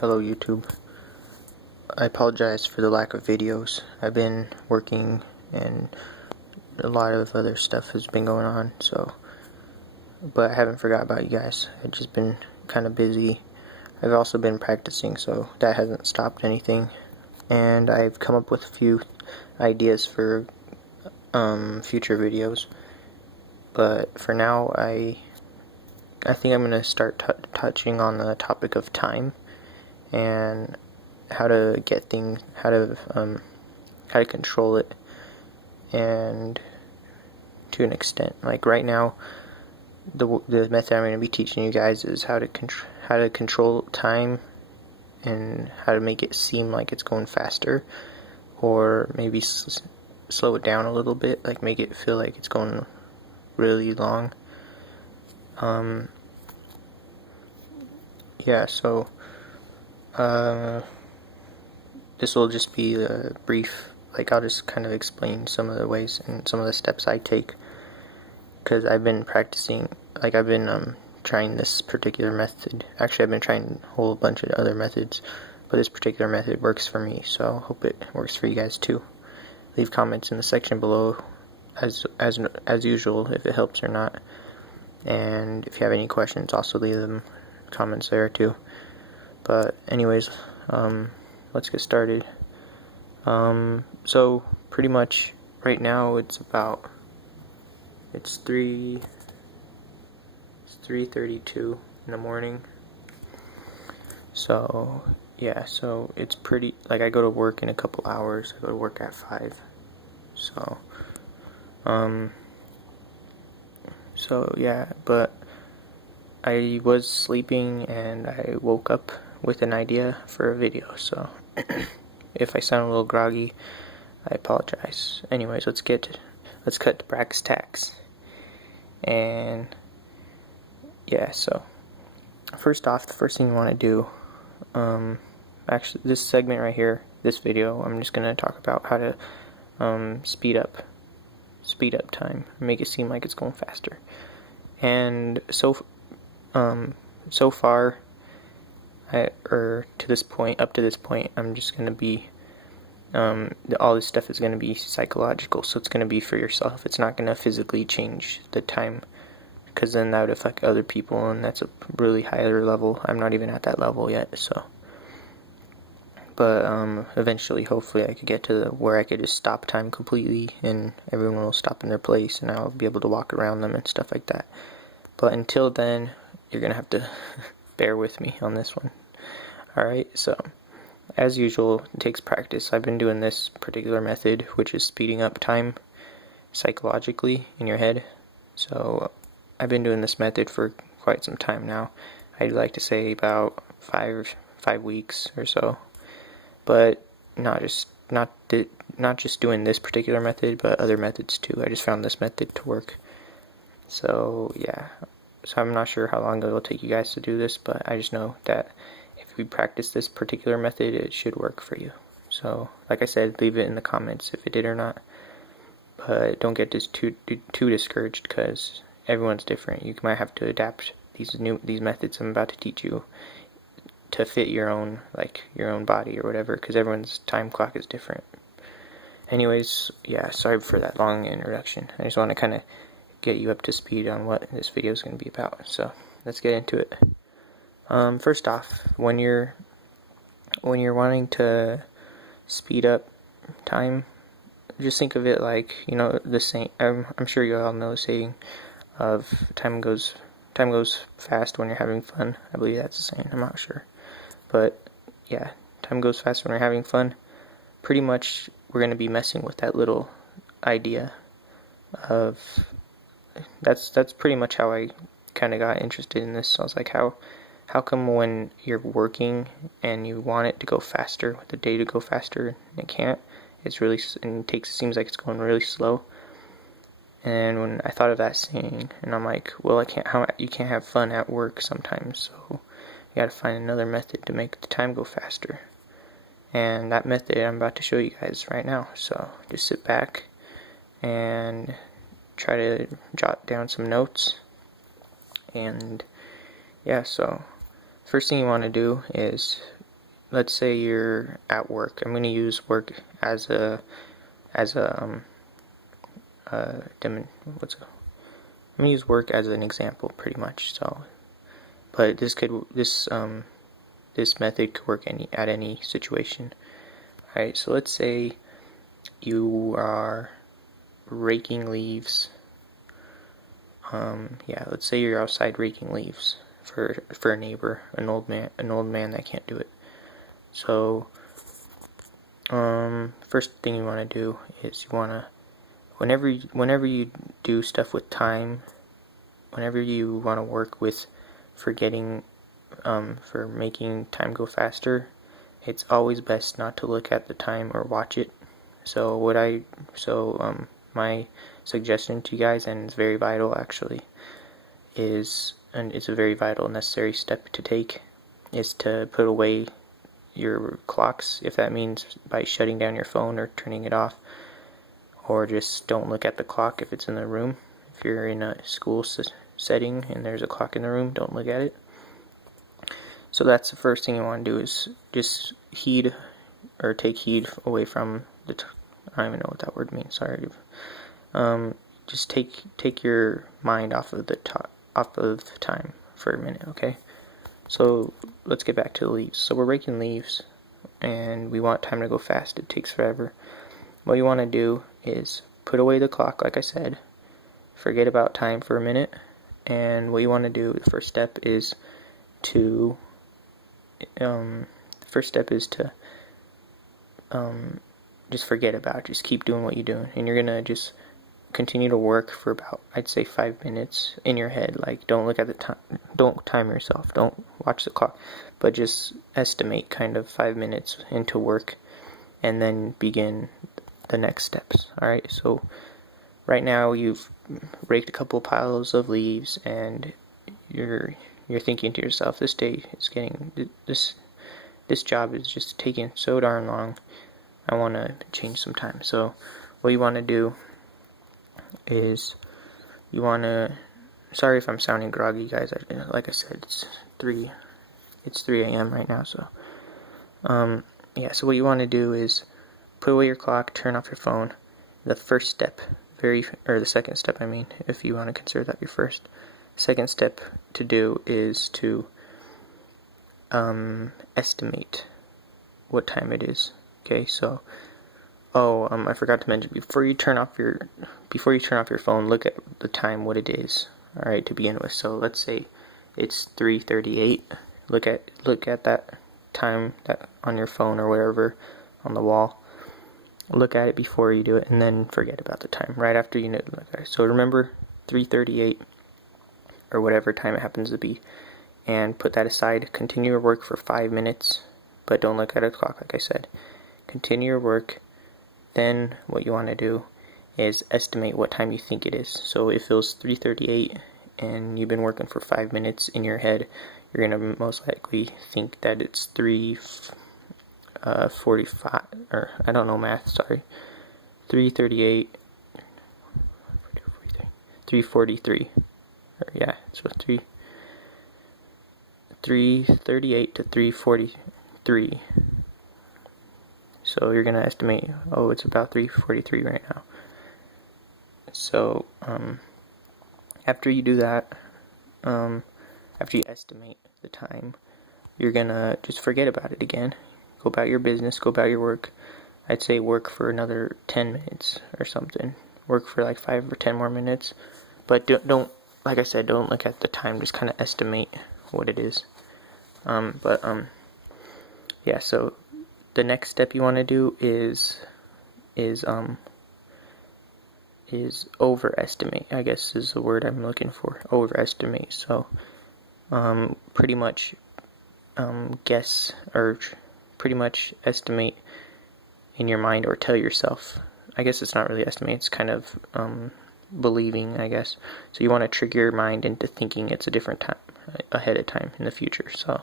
Hello YouTube. I apologize for the lack of videos. I've been working and a lot of other stuff has been going on, but I haven't forgot about you guys. I've just been kind of busy. I've also been practicing, so that hasn't stopped anything. And I've come up with a few ideas for future videos. But for now, I think I'm going to start touching on the topic of time and how to get things, how to control it, and to an extent. Like right now, the method I'm going to be teaching you guys is how to control time and how to make it seem like it's going faster, or maybe slow it down a little bit, like make it feel like it's going really long. Yeah, so this will just be a brief, like I'll just kind of explain some of the ways and some of the steps I take, because I've been practicing, like I've been trying this particular method. Actually, I've been trying a whole bunch of other methods, but this particular method works for me, so I hope it works for you guys too. Leave comments in the section below as usual if it helps or not, and if you have any questions, also leave them comments there too. But anyways, let's get started. So pretty much right now it's 3:32 in the morning. So yeah, so it's pretty, like I go to work in a couple hours. I go to work at 5. So yeah, but I was sleeping and I woke up with an idea for a video, so if I sound a little groggy, I apologize. Anyways, let's cut to brass tacks. And yeah, so first off, the first thing you want to do, actually this segment right here, this video, I'm just going to talk about how to speed up time, make it seem like it's going faster. And so far, up to this point, I'm just going to be, all this stuff is going to be psychological, so it's going to be for yourself. It's not going to physically change the time, because then that would affect other people, and that's a really higher level. I'm not even at that level yet, so. But eventually, hopefully, I could get to where I could just stop time completely, and everyone will stop in their place, and I'll be able to walk around them and stuff like that. But until then, you're going to have to bear with me on this one. Alright, so as usual, it takes practice. I've been doing this particular method, which is speeding up time psychologically in your head. So I've been doing this method for quite some time now. I'd like to say about 5 weeks or so. But not just doing this particular method, but other methods too. I just found this method to work. So yeah, so I'm not sure how long it will take you guys to do this, but I just know that if we practice this particular method, it should work for you. So like I said, leave it in the comments if it did or not. But don't get too discouraged, because everyone's different. You might have to adapt these methods I'm about to teach you to fit your own body or whatever, because everyone's time clock is different. Anyways, yeah, sorry for that long introduction. I just want to kind of get you up to speed on what this video is going to be about. So let's get into it. First off, when you're wanting to speed up time, just think of it like, the saying. I'm sure you all know the saying of time goes fast when you're having fun. I believe that's the saying. I'm not sure. But yeah, time goes fast when we're having fun. Pretty much, we're going to be messing with that little idea of, that's pretty much how I kind of got interested in this. So I was like, how come when you're working and you want it to go faster, the day to go faster, and it can't? It seems like it's going really slow. And when I thought of that saying, and I'm like, well, you can't have fun at work sometimes, so you gotta find another method to make the time go faster. And that method I'm about to show you guys right now. So just sit back and try to jot down some notes. And yeah, so first thing you want to do is let's say you're at work. I'm going to use work as a what's it? I'm going to use work as an example, pretty much. So, but this method could work at any situation. All right. So let's say you are raking leaves. Let's say you're outside raking leaves for a neighbor, an old man that can't do it. So, first thing you want to do is you want to, whenever you do stuff with time, whenever you want to work with for making time go faster, it's always best not to look at the time or watch it. So my suggestion to you guys, and it's very vital actually, and it's a very vital necessary step to take, is to put away your clocks, if that means by shutting down your phone or turning it off, or just don't look at the clock if it's in the room. If you're in a school setting and there's a clock in the room, don't look at it. So that's the first thing you want to do, is just take heed away from I don't even know what that word means, sorry. Just take your mind off of the time for a minute, okay? So let's get back to the leaves. So we're raking leaves, and we want time to go fast. It takes forever. What you want to do is put away the clock, like I said. Forget about time for a minute. And what you want to do, the first step is to just forget about it. Just keep doing what you're doing, and you're gonna just continue to work for about, I'd say, 5 minutes in your head. Like, don't look at the time, don't time yourself, don't watch the clock, but just estimate kind of 5 minutes into work, and then begin the next steps. Alright, so right now you've raked a couple piles of leaves, and you're thinking to yourself, this job is just taking so darn long, I want to change some time. So what you want to do is sorry if I'm sounding groggy, guys. Like I said, it's 3 a.m. right now. So so what you want to do is put away your clock, turn off your phone. The second step, I mean, if you want to consider that your first. Second step to do is to estimate what time it is. Okay, so I forgot to mention, before you turn off your phone, look at the time, what it is. All right, to begin with. So let's say it's 3:38. Look at that time that on your phone or wherever on the wall. Look at it before you do it, and then forget about the time right after you look at it. So remember 3:38 or whatever time it happens to be, and put that aside. Continue your work for 5 minutes, but don't look at a clock, like I said. Continue your work. Then what you want to do is estimate what time you think it is. So if it was 3:38 and you've been working for 5 minutes in your head, you're going to most likely think that it's 3:45, or I don't know math, sorry. 3:38, 3:43. So 3:38 to 3:43. So you're going to estimate, it's about 3:43 right now. So after you do that, after you estimate the time, you're going to just forget about it again. Go about your business, go about your work. I'd say work for another 10 minutes or something. Work for like 5 or 10 more minutes. But don't like I said, don't look at the time, just kind of estimate what it is. So the next step you want to do is overestimate, I guess is the word I'm looking for. Overestimate. So pretty much guess, or pretty much estimate in your mind, or tell yourself. I guess it's not really estimate, it's kind of believing, I guess. So you want to trick your mind into thinking it's a different time ahead of time in the future. So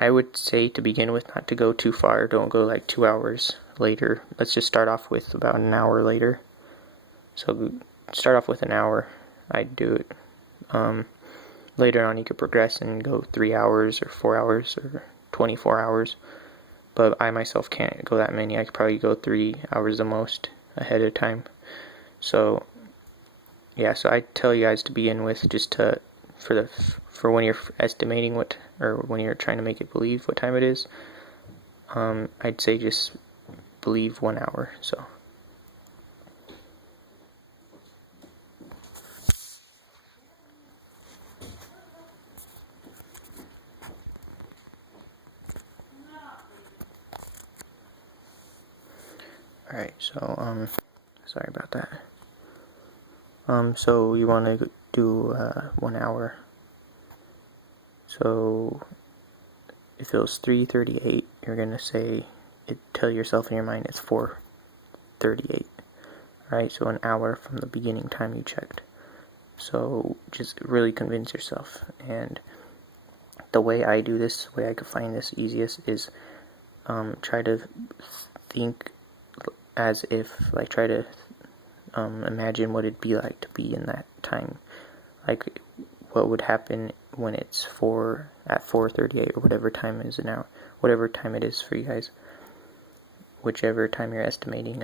I would say, to begin with, not to go too far. Don't go like 2 hours later. Let's just start off with about an hour later. So start off with an hour. I'd do it. Later on you could progress and go 3 hours or 4 hours or 24 hours, but I myself can't go that many. I could probably go 3 hours the most ahead of time. So yeah, so I tell you guys to begin with, just to for when you're estimating or when you're trying to make it believe what time it is, I'd say just believe 1 hour. So alright, so sorry about that. So you want to do 1 hour. So if it was 3:38, you're gonna tell yourself in your mind it's 4:38. Alright, so an hour from the beginning time you checked. So just really convince yourself. And the way I do this, the way I could find this easiest is try to think as if, like, try to imagine what it'd be like to be in that time. Like, what would happen when it's at 4:38 or whatever time is now, whatever time it is for you guys, whichever time you're estimating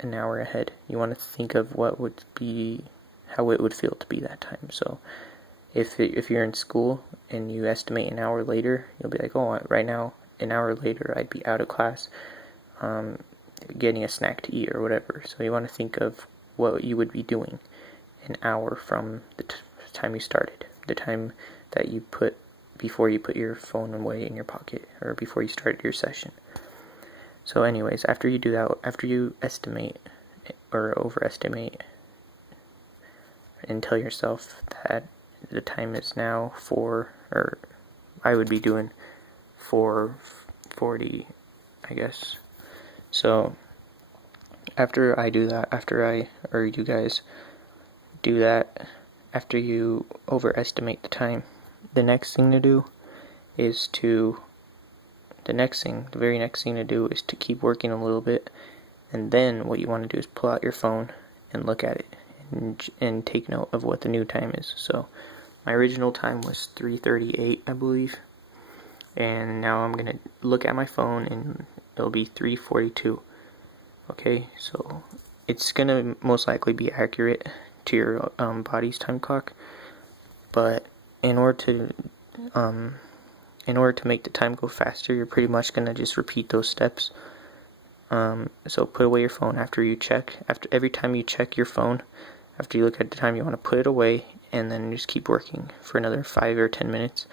an hour ahead. You want to think of how it would feel to be that time. So if you're in school and you estimate an hour later, you'll be like, oh, right now, an hour later, I'd be out of class, getting a snack to eat or whatever. So you want to think of what you would be doing an hour from the time you started, the time that you put before you put your phone away in your pocket, or before you started your session. So anyways, after you do that, after you estimate or overestimate, and tell yourself that the time is now I would be doing 4:40, I guess. So after I do that, or you guys do that, after you overestimate the time, the very next thing to do is to keep working a little bit, and then what you want to do is pull out your phone and look at it and take note of what the new time is. So my original time was 3:38, I believe, and now I'm gonna look at my phone and it'll be 3:42. Okay, so it's gonna most likely be accurate to your body's time clock, but in order to make the time go faster, you're pretty much gonna just repeat those steps. So put away your phone after every time you check your phone, after you look at the time, you want to put it away, and then just keep working for another 5 or 10 minutes.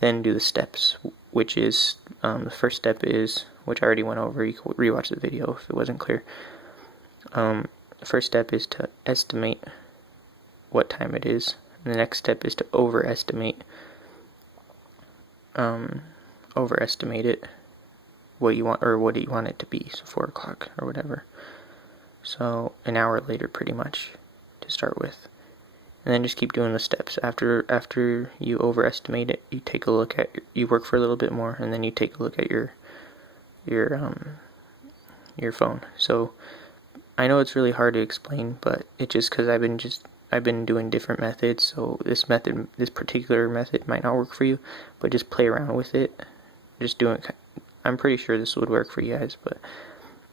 Then do the steps, which is, the first step is, which I already went over, you can rewatch the video if it wasn't clear. The first step is to estimate what time it is. And the next step is to overestimate it, what you want it to be, so 4 o'clock or whatever. So an hour later, pretty much, to start with. And then just keep doing the steps. After you overestimate it, you work for a little bit more, and then you take a look at your phone. So I know it's really hard to explain, but it's just because I've been doing different methods, so this particular method might not work for you, but just play around with it. I'm pretty sure this would work for you guys, but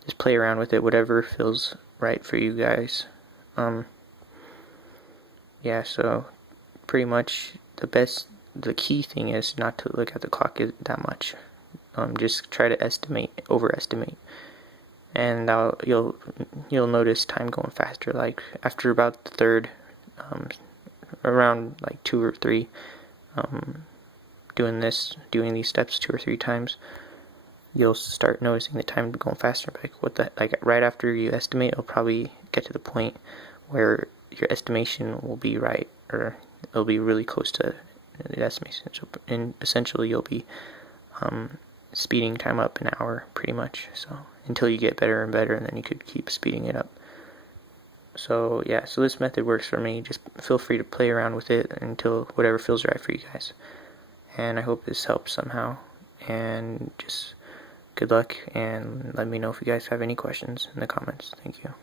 just play around with it, whatever feels right for you guys. Yeah, so pretty much the key thing is not to look at the clock that much. Just try to overestimate, and you'll notice time going faster. Like after about the third, around like 2 or 3, doing these steps 2 or 3 times, you'll start noticing the time going faster. Like right after you estimate, it'll probably get to the point where your estimation will be right, or it'll be really close to the estimation. So, and essentially, you'll be speeding time up an hour, pretty much. So until you get better and better, and then you could keep speeding it up. So yeah, so this method works for me. Just feel free to play around with it until whatever feels right for you guys. And I hope this helps somehow. And just good luck, and let me know if you guys have any questions in the comments. Thank you.